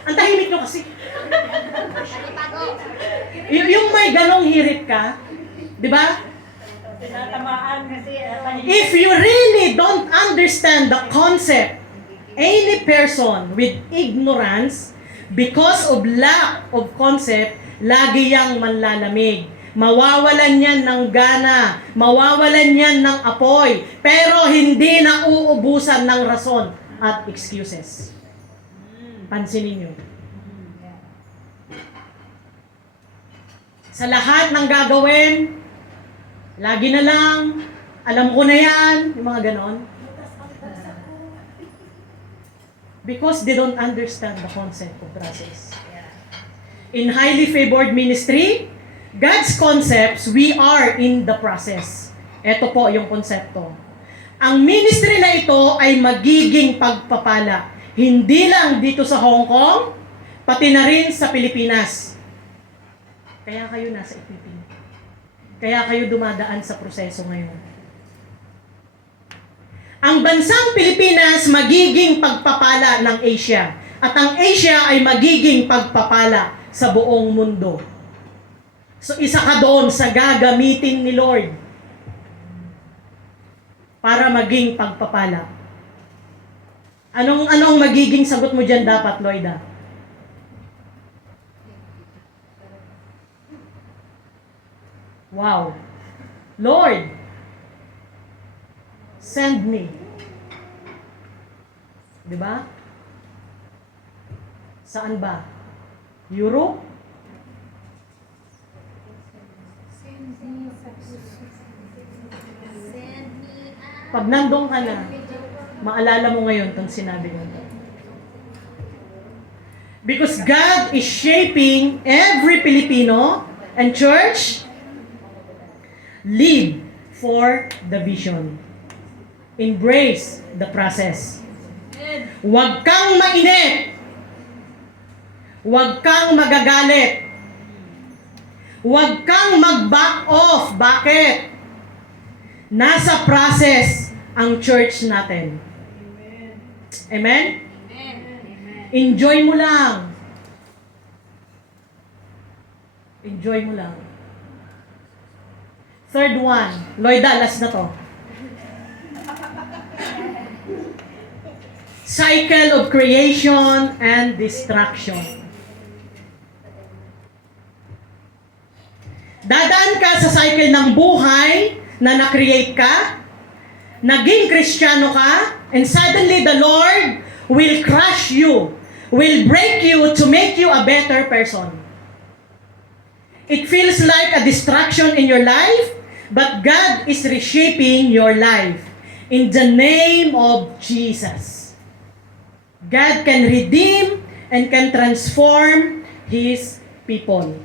Ang tahimik nyo kasi. Yung may ganong hirit ka, di ba? Tinatamaan kasi. If you really don't understand the concept, any person with ignorance, because of lack of concept, lagi yang manlalamig. Mawawalan yan ng gana, mawawalan yan ng apoy, pero hindi na uubusan ng rason at excuses. Pansinin nyo. Sa lahat ng gagawin, lagi na lang, alam ko na yan, yung mga ganon. Because they don't understand the concept of process. In highly favored ministry, God's concepts, we are in the process. Ito po yung konsepto. Ang ministry na ito ay magiging pagpapala. Hindi lang dito sa Hong Kong, pati na rin sa Pilipinas. Kaya kayo nasa ipipin. Kaya kayo dumadaan sa proseso ngayon. Ang bansang Pilipinas magiging pagpapala ng Asia. At ang Asia ay magiging pagpapala sa buong mundo. So isa ka doon sa gagamitin ni Lord para maging pagpapala. Anong magiging sagot mo dyan dapat, Lloyda? Wow. Lord, send me. Di ba? Saan ba? Europe? Pag nandun ka na, maalala mo ngayon itong sinabi mo. Because God is shaping every Filipino and church, live for the vision. Embrace the process. Huwag kang mainit. Huwag kang magagalit. Huwag kang mag-back off. Bakit? Nasa process ang church natin. Amen? Enjoy mo lang. Enjoy mo lang. Third one. Lloyda, last na to. Cycle of creation and destruction. Dadaan ka sa cycle ng buhay na na-create ka, naging Kristiyano ka, and suddenly the Lord will crush you, will break you to make you a better person. It feels like a distraction in your life, but God is reshaping your life in the name of Jesus. God can redeem and can transform His people.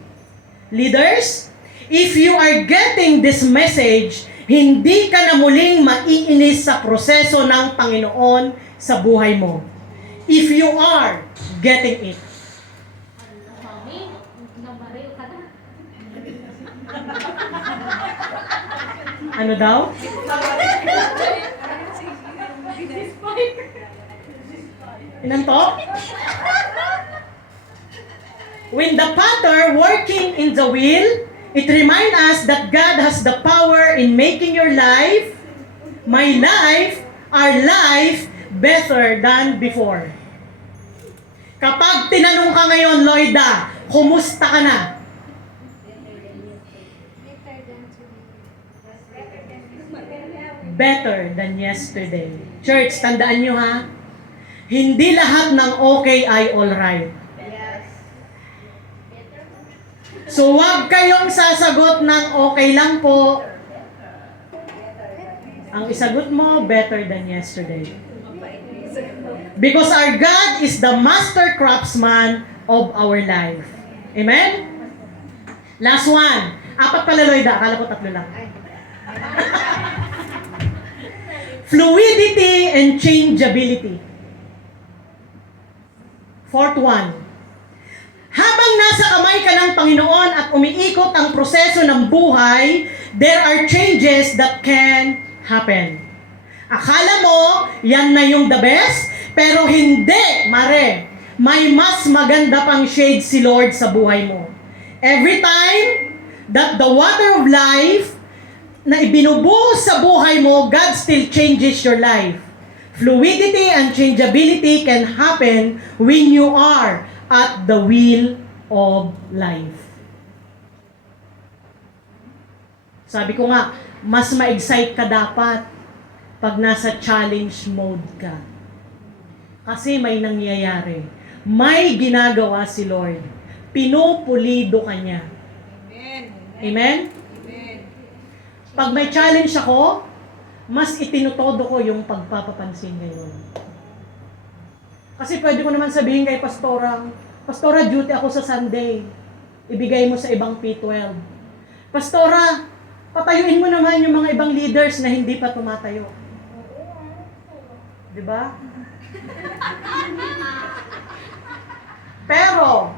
Leaders, if you are getting this message, hindi ka na muling maiinis sa proseso ng Panginoon sa buhay mo. If you are getting it. Ano daw? Ilan to? When the potter working in the wheel, it reminds us that God has the power in making your life, my life, our life, better than before. Kapag tinanong ka ngayon, Lloyda, kumusta ka na? Better than yesterday. Church, tandaan nyo ha, hindi lahat ng okay ay alright. So wag kayong sasagot ng okay lang po. Ang isagot mo, better than yesterday. Because our God is the master craftsman of our life. Amen? Last one. 4 pala, Lloyda. Akala ko 3 lang. Fluidity and changeability. Fourth one, habang nasa kamay ka ng Panginoon at umiikot ang proseso ng buhay, there are changes that can happen. Akala mo, yan na yung the best, pero hindi, mare. May mas maganda pang shade si Lord sa buhay mo. Every time that the water of life na ibinubuhos sa buhay mo, God still changes your life. Fluidity and changeability can happen when you are at the wheel of life. Sabi ko nga, mas ma-excite ka dapat pag nasa challenge mode ka. Kasi may nangyayari. May ginagawa si Lord. Pinupulido ka niya. Amen. Amen? Amen. Pag may challenge ako, mas itinutodo ko yung pagpapapansin ngayon. Kasi pwede ko naman sabihin kay Pastora, Pastora, duty ako sa Sunday. Ibigay mo sa ibang P12. Pastora, patayuin mo naman yung mga ibang leaders na hindi pa tumatayo. Diba? Pero,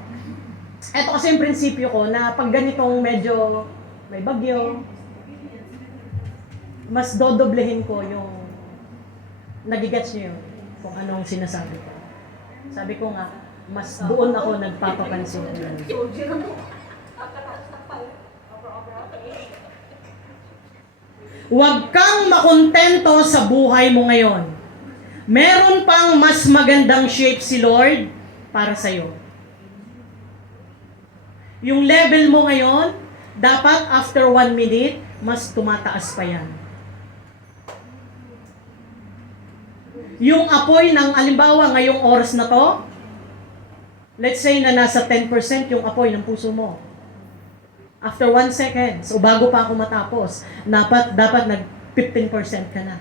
eto kasi yung prinsipyo ko na pag ganitong medyo may bagyo, mas dodoblehin ko yung nagigets niyo yun kung anong sinasabi ko. Sabi ko nga, mas doon ako nagpapapansin. Huwag kang makontento sa buhay mo ngayon. Meron pang mas magandang shape si Lord para sa'yo. Yung level mo ngayon, dapat after 1 minute, mas tumataas pa yan. Yung apoy ng, alimbawa, ngayong oras na to, let's say na nasa 10% yung apoy ng puso mo. After 1 second, so bago pa ako matapos, dapat nag 15% ka na.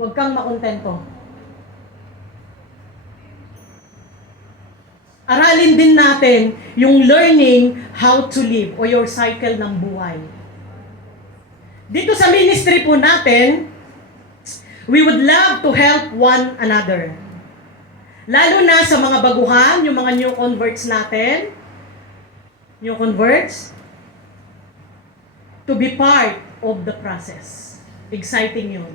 Huwag kang makontento. Aralin din natin yung learning how to live o your cycle ng buhay. Dito sa ministry po natin, we would love to help one another. Lalo na sa mga baguhan, yung mga new converts natin, new converts, to be part of the process. Exciting yun.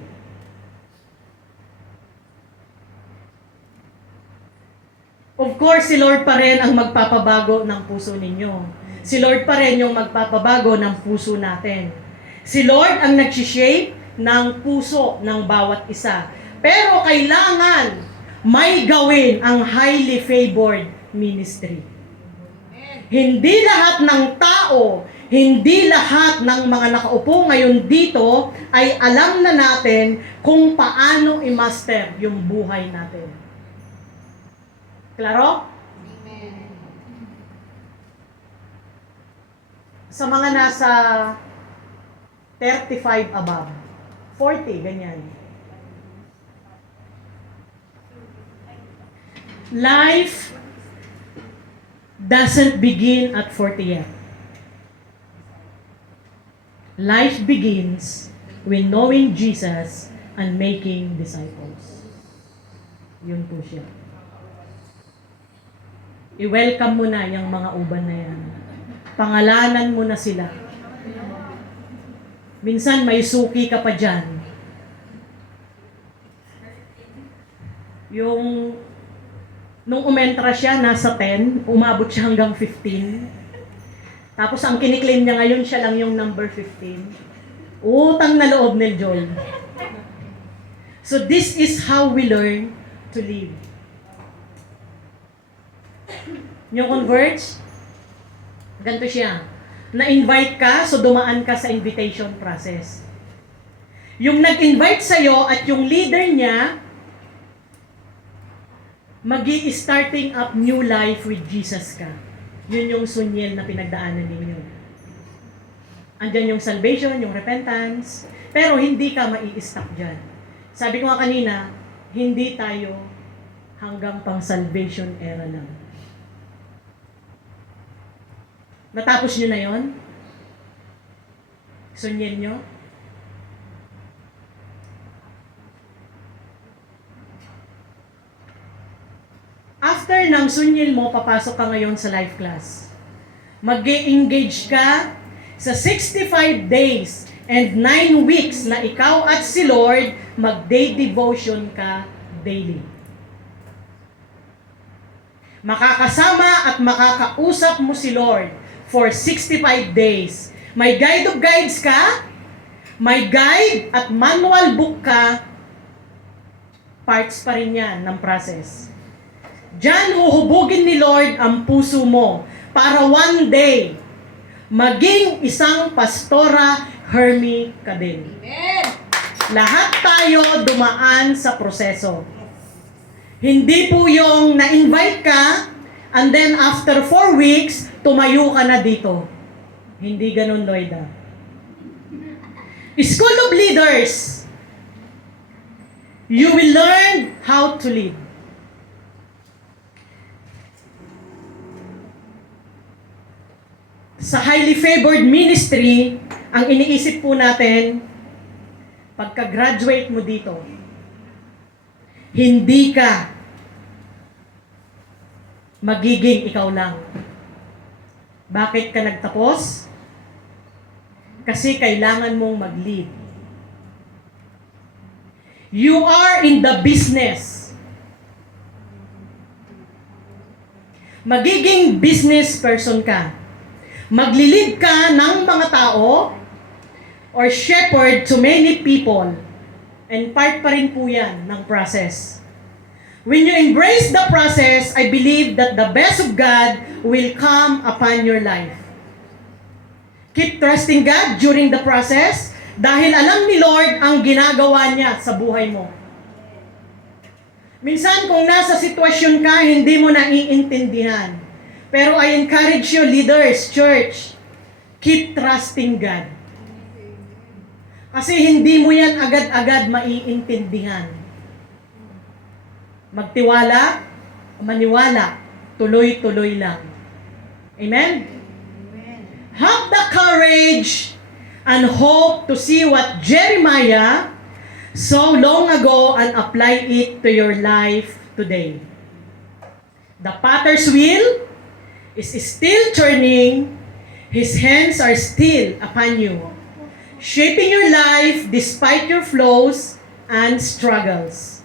Of course, si Lord pa rin ang magpapabago ng puso ninyo. Si Lord pa rin yung magpapabago ng puso natin. Si Lord ang nag-shape ng puso ng bawat isa. Pero kailangan may gawin ang highly favored ministry. Hindi lahat ng tao, hindi lahat ng mga nakaupo ngayon dito ay alam na natin kung paano i-master yung buhay natin. Klaro? Amen. Sa mga nasa 35 above, 40, ganyan. Life doesn't begin at 40 yet. Life begins when knowing Jesus and making disciples. Yun po siya. I-welcome mo na yung mga uban na yan. Pangalanan mo na sila. Minsan may suki ka pa dyan. Nung umentra siya, nasa 10, umabot siya hanggang 15. Tapos ang kiniklaim niya ngayon, siya lang yung number 15. Utang na loob ni Joy. So this is how we learn to live. Yung converts, ganito siya. Na-invite ka, so dumaan ka sa invitation process. Yung nag-invite sa'yo at yung leader niya, starting up new life with Jesus ka. Yun yung sunyel na pinagdaanan ninyo. Andyan yung salvation, yung repentance, pero hindi ka mai-stuck dyan. Sabi ko nga kanina, hindi tayo hanggang pang salvation era lang. Natapos nyo na yon? Sunyel nyo? After after ng sunyil mo, papasok ka ngayon sa life class. Mag-engage ka sa 65 days and 9 weeks na ikaw at si Lord, mag-day devotion ka daily. Makakasama at makakausap mo si Lord for 65 days. May guide of guides ka, may guide at manual book ka, parts pa rin yan ng process. Diyan huhubugin ni Lord ang puso mo para one day maging isang pastora Hermie ka din. Amen. Lahat tayo dumaan sa proseso. Hindi po yung na-invite ka and then after 4 weeks, tumayo ka na dito. Hindi ganun, Loida. School of Leaders, you will learn how to lead. Sa highly favored ministry, ang iniisip po natin, pagka-graduate mo dito, hindi ka magiging ikaw lang. Bakit ka nagtapos? Kasi kailangan mong mag-lead. You are in the business. Magiging business person ka. Maglilid ka ng mga tao or shepherd to many people. And part pa rin po yan ng process. When you embrace the process, I believe that the best of God will come upon your life. Keep trusting God during the process dahil alam ni Lord ang ginagawa niya sa buhay mo. Minsan kung nasa sitwasyon ka, hindi mo naiintindihan. Pero I encourage you, leaders, church, keep trusting God. Kasi hindi mo yan agad-agad maiintindihan. Magtiwala, maniwala, tuloy-tuloy lang. Amen? Have the courage and hope to see what Jeremiah saw long ago and apply it to your life today. The potter's wheel is still turning, his hands are still upon you, shaping your life despite your flaws and struggles,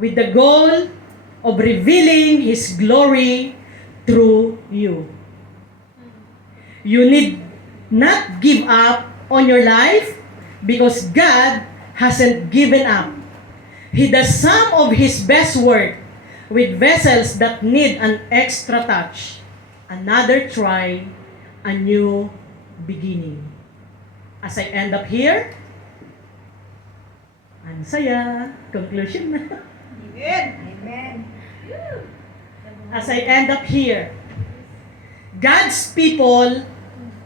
with the goal of revealing his glory through you. You need not give up on your life because God hasn't given up. He does some of his best work with vessels that need an extra touch, another try, a new beginning. As I end up here, ang saya, conclusion na. Amen. Amen. As I end up here, God's people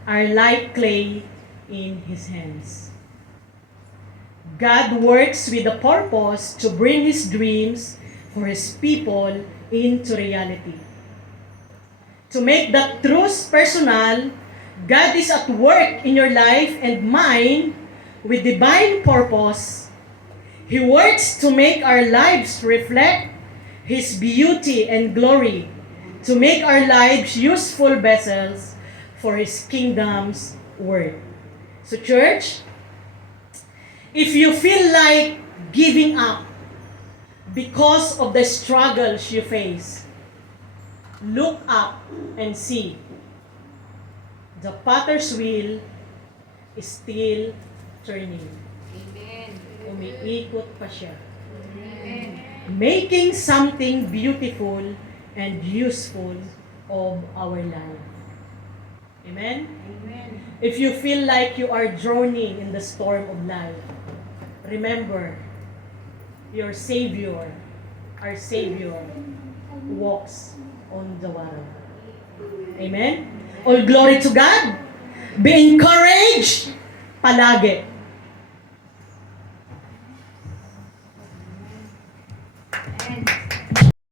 are like clay in his hands. God works with a purpose to bring his dreams for his people into reality. To make that truth personal, God is at work in your life and mine with divine purpose. He works to make our lives reflect his beauty and glory, to make our lives useful vessels for his kingdom's work. So church, if you feel like giving up because of the struggles you face, look up and see. The potter's wheel is still turning. Amen. Umiikot pa siya. Amen. Making something beautiful and useful of our life. Amen? Amen. If you feel like you are drowning in the storm of life, remember, your Savior, our Savior, walks on the water. Amen? All glory to God. Be encouraged palagi.